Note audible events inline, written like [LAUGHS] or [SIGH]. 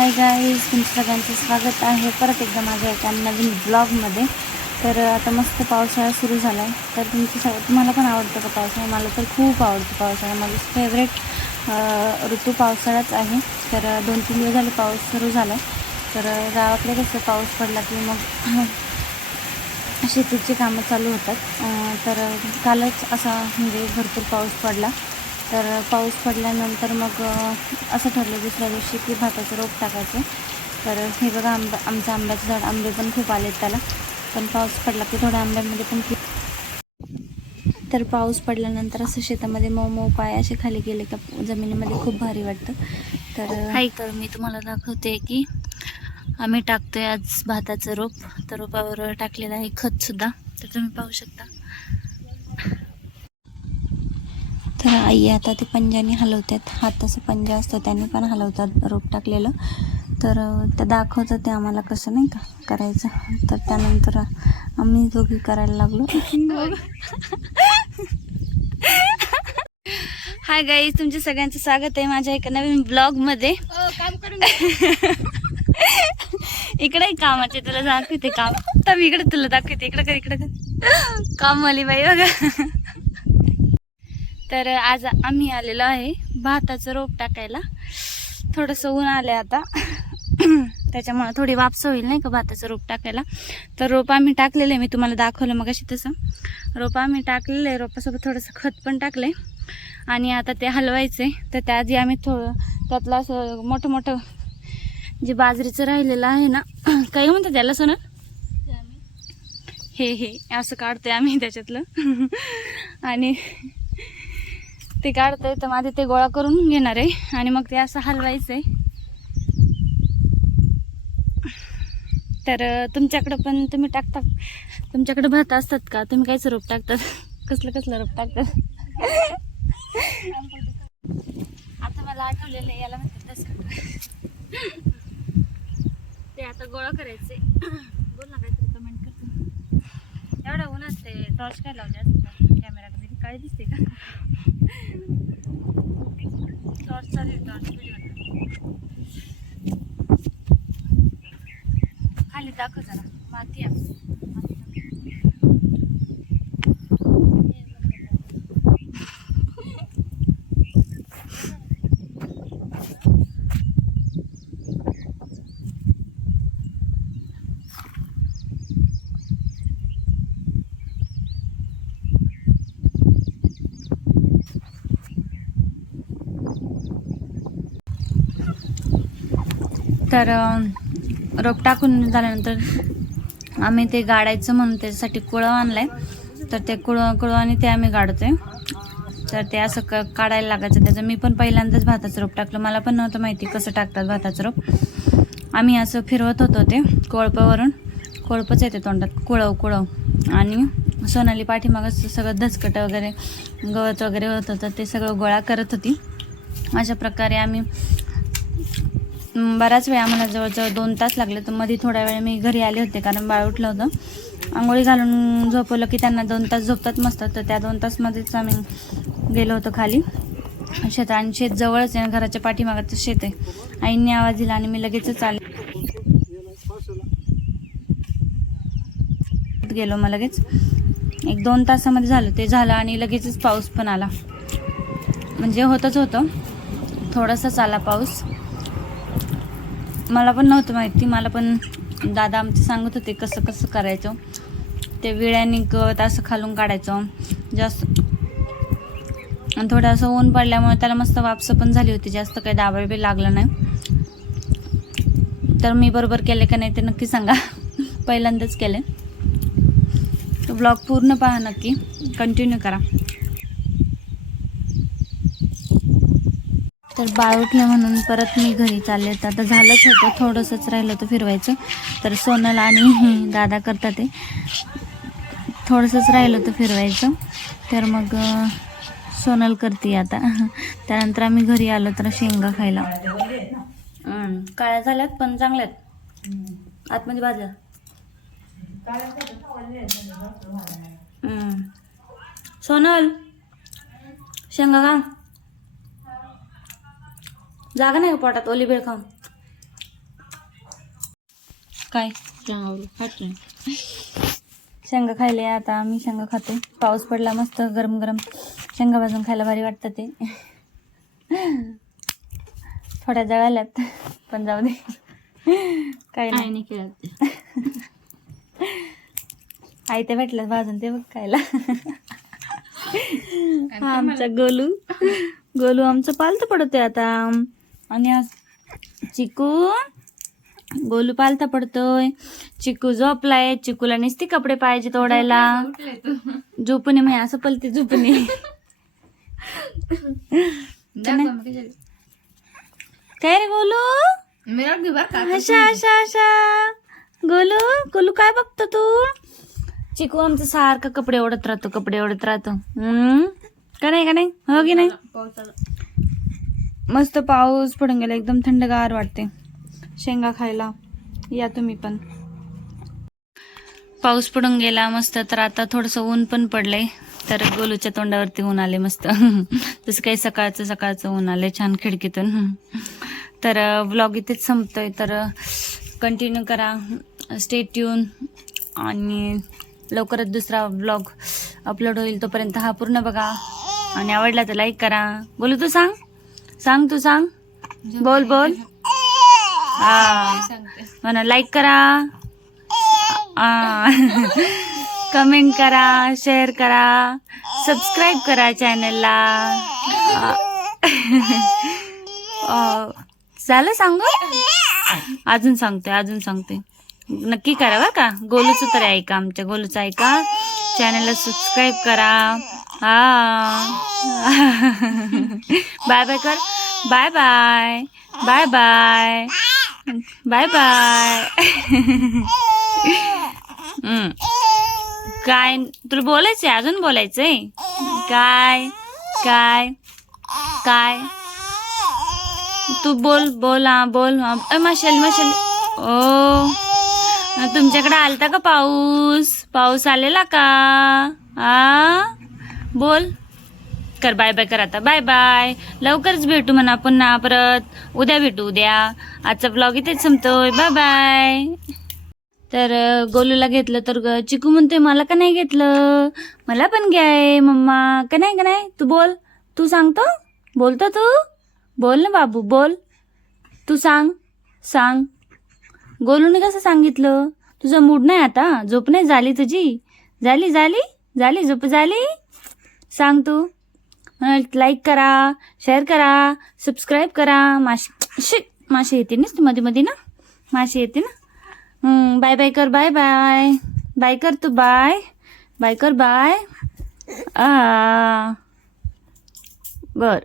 Hi guys तुमचं सगळ्यांचं स्वागत आहे. परत एकदा माझ्या एका नवीन ब्लॉगमध्ये तर आता मस्त पावसाळा सुरू झाला आहे तर तुमचं सगळं तुम्हाला पण आवडतं का पावसाळा? मला तर खूप आवडतं पावसाळा. माझं फेवरेट ऋतू पावसाळाच आहे. तर दोन तीन दिवस झाले पाऊस सुरू झाला आहे तर गावाकडे कसं पाऊस पडला की मग [LAUGHS] शेतीची कामं चालू होतात. तर कालच असा म्हणजे भरपूर पाऊस पडला. तर पाऊस पडल्यानंतर मग असं ठरलं दुसऱ्या दिवशी की भाताचं रोप टाकायचं. तर हे बघा आंबा आमचं आंब्याचं झाड आंबे पण खूप आलेत त्याला. पण पाऊस पडला की थोड्या आंब्यामध्ये पण खूप तर पाऊस पडल्यानंतर असं शेतामध्ये मऊ मऊ पाय असे खाली गेले का जमिनीमध्ये खूप भारी वाटतं. तर हाय तर मी तुम्हाला दाखवते की आम्ही टाकतोय आज भाताचं रोप. तर रोपावर टाकलेलं आहे खतसुद्धा तर तुम्ही पाहू शकता. तर आई आता ते पंजाने हलवतात हात तसं पंजा असतो त्याने पण हलवतात रोप टाकलेलं. तर ते दाखवतं ते आम्हाला कसं नाही का करायचं. तर त्यानंतर आम्ही दोघी करायला लागलो. हाय गाईज तुमच्या सगळ्यांचं स्वागत आहे माझ्या एका नवीन ब्लॉगमध्ये. इकडे एक कामाचे तुला दाखवते काम. तर मी इकडे तुला दाखवते इकडे कर इकडे कर. काम आली बाई बघा. तर आज आम्ही आलेलो आहे भाताचं रोप टाकायला. थोडंसं ऊन आलं आता. त्याच्यामुळे थोडी वापस होईल नाही का भाताचं रोप टाकायला. तर रोप आम्ही टाकलेलं आहे. मी तुम्हाला दाखवलं मग अशी तसं. रोप आम्ही टाकलेलं आहे. रोपासोबत थोडंसं खत पण टाकलं आहे आणि आता ते हलवायचं आहे तर त्याआधी आम्ही थोडं त्यातलं असं मोठं मोठं जे बाजरीचं राहिलेलं आहे ना काही म्हणतात त्याला सोनं? हे हे. असं काढतोय आम्ही त्याच्यातलं. आणि ते काढतोय तर माझे ते गोळा करून घेणार आहे. आणि मग ते असं हलवायचं आहे तर तुमच्याकडं पण तुम्ही टाकता तुमच्याकडे भात असतात का? तुम्ही कायच रोप टाकतात? कसलं कसलं रोप टाकतात? आता मला आठवलेलं आहे, याला म्हणतात ते आता गोळा करायचे बोल ना काहीतरी कमेंट करतो एवढ्या उन्हात ते टॉर्च काय लावले असतात कॅमेरामध्ये काय दिसते का? टॉर्च चालू आहे टॉर्च खाली दाखव जरा माती आहे. तर रोप टाकून झाल्यानंतर आम्ही ते गाडायचं म्हणून त्याच्यासाठी कुळं आणलंय. तर ते कुळं कुळवाने ते आम्ही गाडतोय. तर ते असं क काढायला लागायचं. त्याचं मी पण पहिल्यांदाच भाताचं रोप टाकलं. मला पण नव्हतं माहिती कसं टाकतात भाताचं रोप. आम्ही असं फिरवत होतो ते कोळपावरून. कोळपच येते तोंडात. कुळव कुळव. आणि सोनाली पाठीमागं सगळं धसकट वगैरे गवत वगैरे होत होतं. ते सगळं गोळा करत होती. अशा प्रकारे आम्ही बराच वेळा मला जवळजवळ दोन तास लागले तर मध्ये थोड्या वेळ मी घरी आले होते कारण बाळ उठलं होतं. आंघोळी घालून झोपवलं की त्यांना दोन तास झोपतात मस्त तर त्या दोन तासमध्येच आम्ही गेलो होतो खाली. शेत आणि शेत जवळच आहे घराच्या पाठीमागाचं शेत आहे. आईने आवाज दिला आणि मी लगेचच आले गेलो मग लगेच. एक दोन तासामध्ये झालं ते झालं आणि लगेचच पाऊस पण आला. म्हणजे होतच होतं. थोडासाच आला पाऊस. मला पण नव्हतं माहिती मला पण दादा आमचे सांगत होते कसं कसं करायचं. ते विळ्याने गवत असं खालून काढायचं. जास्त आणि थोडंसं ऊन पडल्यामुळे त्याला मस्त वापसं पण झाली होती जास्त काही दाबा बी लागलं नाही. तर मी बरोबर केले का नाही ते नक्की सांगा. पहिल्यांदाच केले. तो ब्लॉग पूर्ण पहा नक्की. कंटिन्यू करा. तर बाळ उठलं म्हणून परत मी घरी चालले तर आता झालंच होतं थोडंसंच राहिलं होतं फिरवायचं. तर सोनल आणि [LAUGHS] दादा करतात ते. थोडंसंच राहिलं होतं फिरवायचं. तर मग सोनल करते आता. [LAUGHS] त्यानंतर आम्ही घरी आलो तर शेंगा खायला. हम्म, काळ्या झाल्यात पण चांगल्यात आतमध्ये भाज्या हम्म. सोनल शेंगा खा. जागा नाही का पोटात? ओली बेळ खाऊन. काय? शेंगा खायला आता आम्ही शेंगा खातो पाऊस पडला मस्त गरम गरम. शेंगा भाजून खायला भारी वाटतं ते. थोड्या जळाल्यात पण जाऊ दे. काही नाही. केलं आई ते भेटलं भाजून ते बघ खायला. आमचा गोलू. गोलू आमचं पालतं पडतोय आता. आणि आज चिकू गोलू पालता पडतोय. चिकू झोपलाय. चिकूला नुसती कपडे पाहिजे तोडायला. झोपूने मी असं पलते झोपूने काय रे गोलू? अशा अशा अशा गोलू गोलू काय बघतो तू? चिकू आमचं सारखं कपडे ओढत राहतो कपडे ओढत राहतो. हम्म? का नाही का नाही? हो की नाही? मस्त पाऊस पडून गेला एकदम थंडगार वाटते. शेंगा खायला. या तुम्ही पण. पाऊस पडून गेला मस्त तर आता थोडंसं ऊन पण पडलंय. तर गोलूच्या तोंडावरती ऊन आले मस्त. [LAUGHS] जसं काही सकाळचं सकाळचं ऊन आले छान खिडकीतून. [LAUGHS] तर ब्लॉग इथेच संपतोय. तर कंटिन्यू करा. स्टेट ट्यून आणि लवकरच दुसरा ब्लॉग अपलोड होईल तोपर्यंत हा पूर्ण बघा. आणि आवडला तर लाईक करा. बोलू तू सांग. सांग तू सांग. बोल बोल. हा. म्हणा लाईक करा. कमेंट करा शेअर करा. सबस्क्राईब करा चॅनलला झालं सांगू? अजून सांगते अजून सांगते. नक्की करा बरं का. गोलूचं तरी ऐका आमच्या गोलूचं ऐका. चॅनलला सबस्क्राईब करा. हा. बाय बाय कर. Bye bye. Bye bye. Bye bye. काय तुला बोलायचंय? अजून बोलायचंय? काय काय काय? तू बोल बोल हा बोल. हा. अ, माशाल. ओ. तुमच्याकडे आलता का पाऊस? पाऊस आलेला का? आ? बोल. कर बाय बाय कर आता. बाय बाय लवकरच भेटू म्हणा पुन्हा परत. उद्या भेटू उद्या. आजचा ब्लॉग इथेच संपतोय. बाय बाय तर गोलूला घेतलं तर ग चिकू म्हणतोय मला का नाही घेतलं? मला पण घ्याय मम्मा. का नाही का नाही? तू बोल. तू सांगतो? बोलतो तू? बोल ना बाबू बोल. तू सांग. सांग. गोलूने कसं सांगितलं? तुझा मूड नाही आता. झोप नाही झाली तुझी. झाली झाली? झाली? झोप झाली? सांग तू. लाईक करा शेअर करा सबस्क्राईब करा. माशी शिट माशी येते ना मध्ये मध्ये ना? माशी येते ना? बाय बाय कर बाय बाय बाय कर तू बाय बाय कर बाय बरं बर.